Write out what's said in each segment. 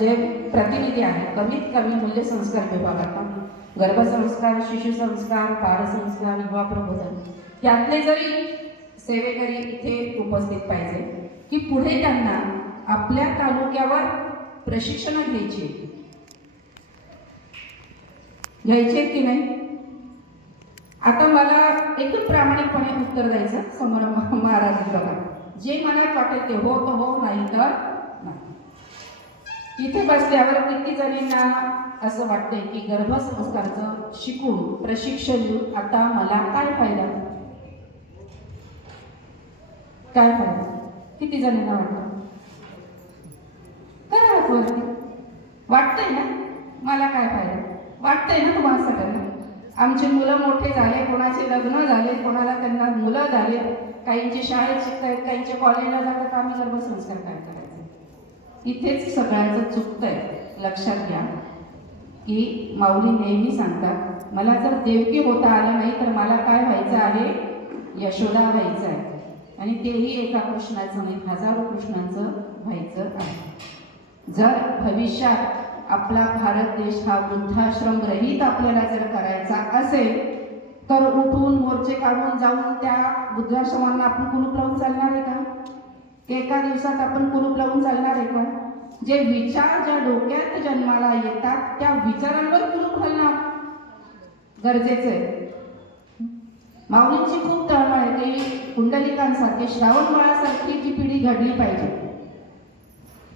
जे प्रतिनिधी आहेत कमीत कमी मूल्य संस्कार विभागात गर्भसंस्कार, शिशुसंस्कार, बालसंस्कार, विवाह प्रबोधन यातले जरी सेवेकरी इथे उपस्थित पाहिजे की पुढे त्यांना आपल्या तालुक्यावर प्रशिक्षण घ्यायचे की नाही. आता मला एकदम प्रामाणिकपणे उत्तर द्यायचं समोर महाराज बघा, जे मनात वाटेल ते हो तर हो, नाही तर नाही. इथे बसल्यावर किती जणींना असं वाटतंय की गर्भसंस्कारचं शिकून प्रशिक्षण घेऊन आता मला काय फायदा, काय फायदा, किती जणींना वाटतं? करा वाटतंय ना मला काय फायदा, वाटतंय ना तुम्हाला सगळ्यांना. आमचे मुलं मोठे झाले, कोणाचे लग्न झाले, कोणाला त्यांना मुलं झाले, काहींची शाळेत शिकतायत, काहींचे कॉलेजला जातात, आम्ही गर्भसंस्कार काय करायचं. इथेच सगळ्यांचं चुकतंय. लक्षात घ्या की माऊली नेहमी सांगतात, मला जर देवकी होता आलं नाही तर मला काय व्हायचं आहे, यशोदा व्हायचं आहे. आणि तेही एका कृष्णाचं नाही, हजारो कृष्णांचं व्हायचं आहे. जर भविष्यात आपला भारत देश हा वृद्धाश्रम रहित आपल्याला जर करायचा असेल तर उठून मोर्चे काढून जाऊन त्या वृद्धाश्रमांना आपण कुलूप लावून चालणार आहे का? एका दिवसात आपण कुलूप लावून चालणार आहे का? जे विचार ज्या डोक्यात जन्माला येतात त्या विचारांवर कुलूप घालणं गरजेचं आहे. माऊलींची खूप तळमळ आहे की कुंडलिकांसारखे, श्रावणबाळासारखी जी पिढी घडली पाहिजे.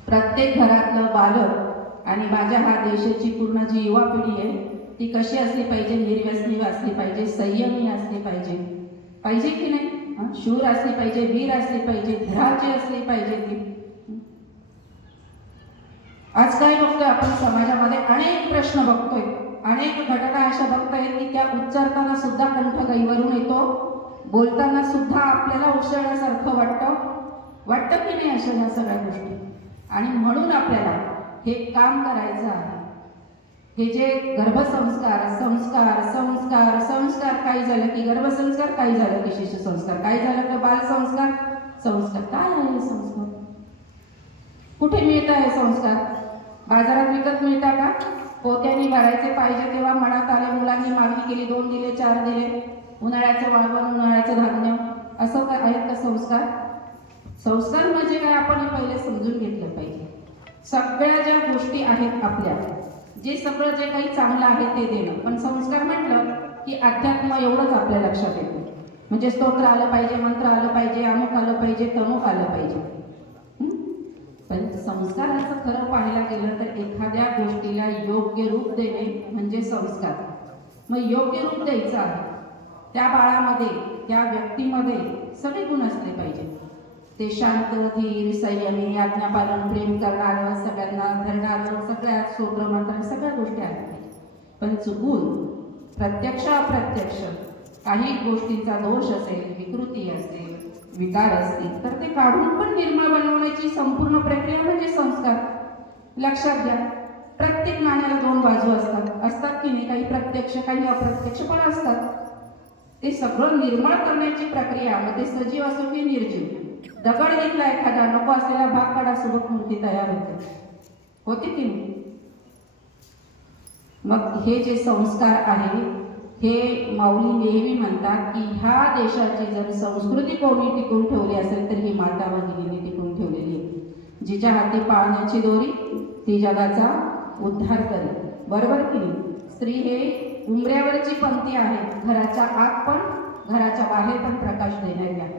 प्रत्येक घरातलं बालक आणि माझ्या हा देशाची पूर्ण जी युवा पिढी आहे ती कशी असली पाहिजे, निर्व्यसनी असली पाहिजे, संयमी असली पाहिजे, पाहिजे की नाही? शूर असली पाहिजे, वीर असली पाहिजे, धीराची असली पाहिजे ती. आज काय बघतोय आपण समाजामध्ये, अनेक प्रश्न बघतोय, अनेक घटना अशा बघताय की त्या उच्चारताना सुद्धा कंठ गैवरून येतो, बोलताना सुद्धा आपल्याला उसळल्यासारखं वाटतं की नाही अशा ह्या सगळ्या गोष्टी. आणि म्हणून आपल्याला हे काम करायचं आहे. हे जे गर्भसंस्कार, संस्कार संस्कार संस्कार, काही झालं की गर्भसंस्कार, काही झालं की शिशुसंस्कार, काही झालं की बालसंस्कार, संस्कार. काय आहे हे संस्कार? कुठे मिळतं हे संस्कार? बाजारात विकत मिळता का? पोत्याने भरायचे, पाहिजे तेव्हा मनात आले, मुलांनी मागणी केली, 2 दिले, 4 दिले, उन्हाळ्याचं वाळवण, उन्हाळ्याचं धान्य, असं काय आहेत का संस्कार? संस्कार म्हणजे काय आपण पहिले समजून घेतलं पाहिजे. सगळ्या ज्या गोष्टी आहेत आपल्या, जे सगळं जे काही चांगलं आहे ते देणं. पण संस्कार म्हटलं की अध्यात्म एवढंच आपल्या लक्षात येतं. म्हणजे स्तोत्र आलं पाहिजे, मंत्र आलं पाहिजे, अमुक आलं पाहिजे, तमुक आलं पाहिजे. पण संस्काराचं खरं पाहायला गेलं तर एखाद्या गोष्टीला योग्य रूप देणे म्हणजे संस्कार. मग योग्य रूप द्यायचं आहे. त्या बाळामध्ये, त्या व्यक्तीमध्ये सगळे गुण असले पाहिजे. ते शांत, धीर, संयमी, आज्ञापालन, प्रेम करणारं, सगळ्यांना धरणारं, सगळ्या स्तोत्र मंत्र सगळ्या गोष्टी आल्या पाहिजे. पण चुकून प्रत्यक्ष अप्रत्यक्ष काही गोष्टींचा दोष असेल, विकृती असेल, विकार असतील तर ते काढून पण निर्मळ बनवण्याची संपूर्ण प्रक्रिया म्हणजे संस्कार. लक्षात घ्या, प्रत्येक नाण्याला 2 बाजू असतात की नाही? काही प्रत्यक्ष, काही अप्रत्यक्ष पण असतात. ते सगळं निर्मळ करण्याची प्रक्रिया, मग ते सजीव असो की निर्जीव. दगड घेतला एखादा, नको असलेला भाग काढा, सुबक मूर्ती तयार होते की नाही? मग हे जे संस्कार आहे हे माऊली नेहमी म्हणतात की ह्या देशाची जर संस्कृती कोणी टिकून ठेवली असेल तर ही माता भगिनीने टिकून ठेवलेली आहे. जिच्या हाती पाळण्याची दोरी ती जगाचा उद्धार करेल. बरोबर की नाही? स्त्री हे उंबऱ्यावरची पंक्ती आहे, घराच्या आत पण घराच्या बाहेर पण प्रकाश देणारी आहे.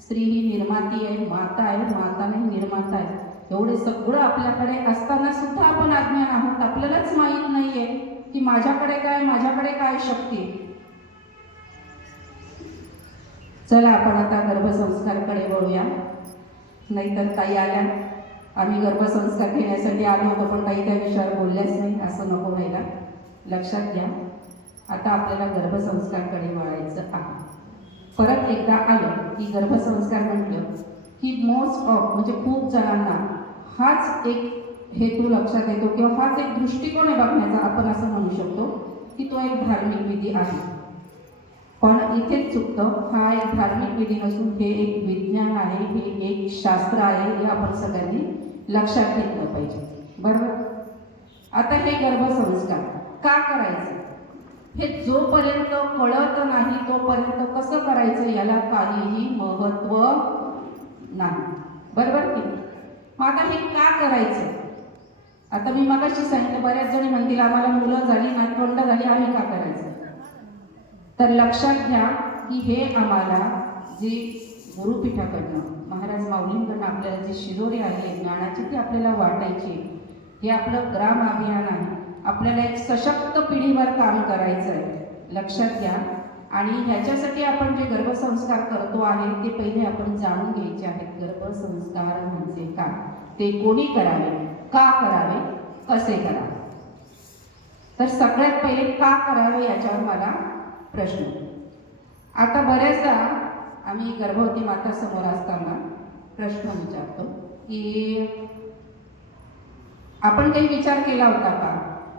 स्त्री ही निर्माती आहे, माता आहे, माता नाही निर्माता आहे. एवढे सगळं आपल्याकडे असताना सुद्धा आपण अज्ञान आहोत. आपल्यालाच माहीत नाहीये की माझ्याकडे काय शक्ती. चला आपण आता गर्भसंस्कारकडे वळूया. नाहीतर ताई आल्या, आम्ही गर्भसंस्कार घेण्यासाठी आलो होतो पण ताई त्या विषयावर बोलल्याच नाही, असं नको व्हायला. लक्षात घ्या, आता आपल्याला गर्भसंस्कारकडे वळायचं आहे. परत एकदा आलं की गर्भसंस्कार म्हटलं की मोस्ट ऑफ म्हणजे खूप जणांना हाच एक हेतू लक्षात येतो किंवा हाच एक दृष्टिकोन आहे बघण्याचा. आपण असं म्हणू शकतो की तो एक धार्मिक विधी आहे. पण इथेच चुकतं, हा एक धार्मिक विधी नसून हे एक विज्ञान आहे, हे एक शास्त्र आहे, हे आपण सगळ्यांनी लक्षात घेतलं पाहिजे. बरोबर. आता हे गर्भसंस्कार का करायचं हे जोपर्यंत कळत नाही तोपर्यंत कसं करायचं याला काहीही महत्त्व नाही. बरोबर की. मग आता हे का करायचं? आता मी मगाशी सांगितलं, बऱ्याच जणी म्हणतील आम्हाला मुलं झाली नातवंड झाली आम्ही का करायचं? तर लक्षात घ्या की हे आम्हाला जे गुरुपीठाकडनं महाराज माऊलींकडनं आपल्याला जे शिदोरी आहे ज्ञानाची ती आपल्याला वाटायची, हे आपलं ग्राम अभियान आहे. आपल्याला एक सशक्त पिढीवर काम करायचं आहे. लक्षात घ्या. आणि ह्याच्यासाठी आपण जे गर्भसंस्कार करतो आहे ते पहिले आपण जाणून घ्यायचे आहेत. गर्भसंस्कार म्हणजे काय, ते कोणी करावे, का करावे, कसे करावे. तर सगळ्यात पहिले का करावे याच्यावर मला प्रश्न. आता बऱ्याचदा आम्ही गर्भवती माता समोर असताना प्रश्न विचारतो की आपण काही विचार केला होता का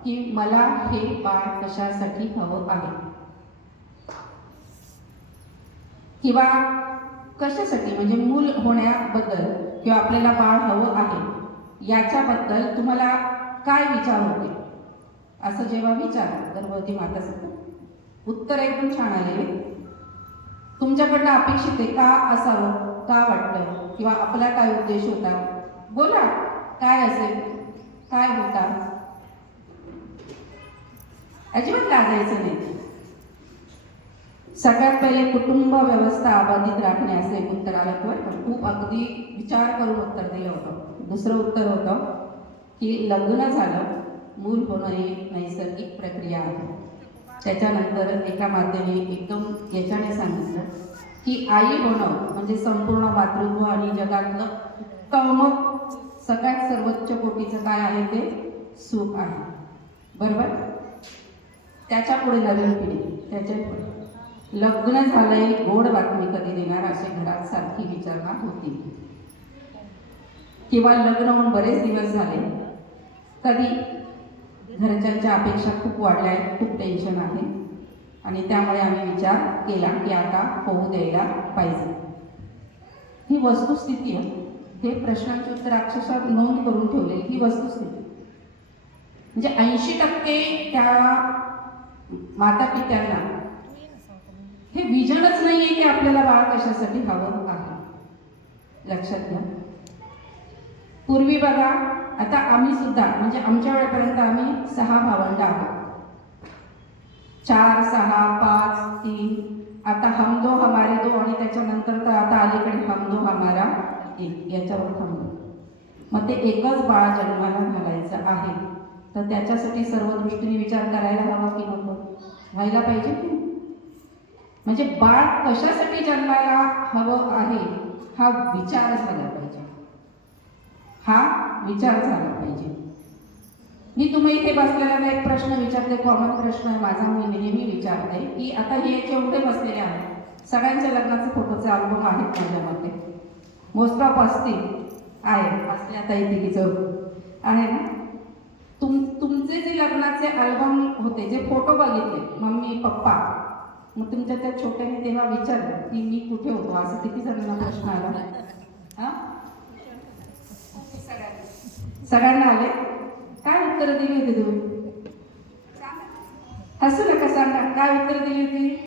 की मला हे बाळ कशासाठी हवं आहे, किंवा कशासाठी म्हणजे मूल होण्याबद्दल किंवा आपल्याला बाळ हवं आहे याच्याबद्दल तुम्हाला काय विचार होते? असं जेव्हा विचार गर्भवती माता सांगतात, उत्तर एकदम छान आले. तुमच्याकडनं अपेक्षित आहे का असावं, का वाटतं, किंवा आपला काय उद्देश होता, बोला काय असेल, काय होता. अजिबात लाजायचं नाही. सगळ्यात पहिले कुटुंब व्यवस्था अबाधित राखणे असं एक उत्तर आलं. तर खूप अगदी विचार करून उत्तर दिलं होतं. दुसरं उत्तर होतं की लग्न झालं, मूल होणं ही नैसर्गिक प्रक्रिया आहे. त्याच्यानंतर एका मातेने एकदम याच्याने सांगितलं की आई होणं म्हणजे संपूर्ण मातृत्व आणि जगातलं उत्तम सगळ्यात सर्वोच्च कोटीचं काय आहे ते सुख आहे. बरोबर. त्याच्या पुढे नवीन पिढी, त्याच्या पुढे लग्न झालंय गोड बातमी कधी देणार असे घरात सारखी विचारणा होती, किंवा लग्न होऊन बरेच दिवस झाले, कधी घरच्यांच्या अपेक्षा खूप वाढल्या आहेत, खूप टेन्शन आहे आणि त्यामुळे आम्ही विचार केला की आता होऊ द्यायला पाहिजे. ही वस्तुस्थिती आहे. हे प्रश्नांची उत्तर अक्षरशः नोंद करून ठेवलेली ही वस्तुस्थिती. म्हणजे 80% त्या माता पित्यांना हे विजनच नाहीये की आपल्याला बाळ कशासाठी हवं आहे. लक्षात घ्या. पूर्वी बघा, आता आम्ही सुद्धा म्हणजे आमच्या वेळेपर्यंत आम्ही 6 भावंड आहोत. 4, 6, 5, 3. आता हम दो हमारे दो आणि त्याच्यानंतर तर आता अलीकडे हम दो हमारा एक याच्यावर थांबलो. मग ते एकच बाळ जन्माला घालायचं आहे तर त्याच्यासाठी सर्व दृष्टीने विचार करायला हवा की नको, व्हायला पाहिजे की. म्हणजे बाळ कशासाठी जन्माला हवं आहे हा विचार झाला पाहिजे, हा विचार झाला पाहिजे. मी तुम्ही इथे बसलेला एक प्रश्न विचारते, कॉमन प्रश्न आहे माझा, मी नेहमी विचारते की आता हे जेवढे बसलेले आहेत सगळ्यांच्या लग्नाचे फोटोचे अल्बम आहेत माझ्यामध्ये, मोस्ट ऑफ असतील आहे, असले आता इथे तिचं आहे ना. तुमचे जे लग्नाचे अल्बम होते, जे फोटो बघितले मम्मी पप्पा, मग तुमच्या त्या छोट्याने तेव्हा विचारलं की मी कुठे होतो, असं किती जणांना प्रश्न आला? हा, सगळ्यांना आले. काय उत्तर दिली होती तुम्ही? हसू नका, सांगा काय उत्तर दिली होती.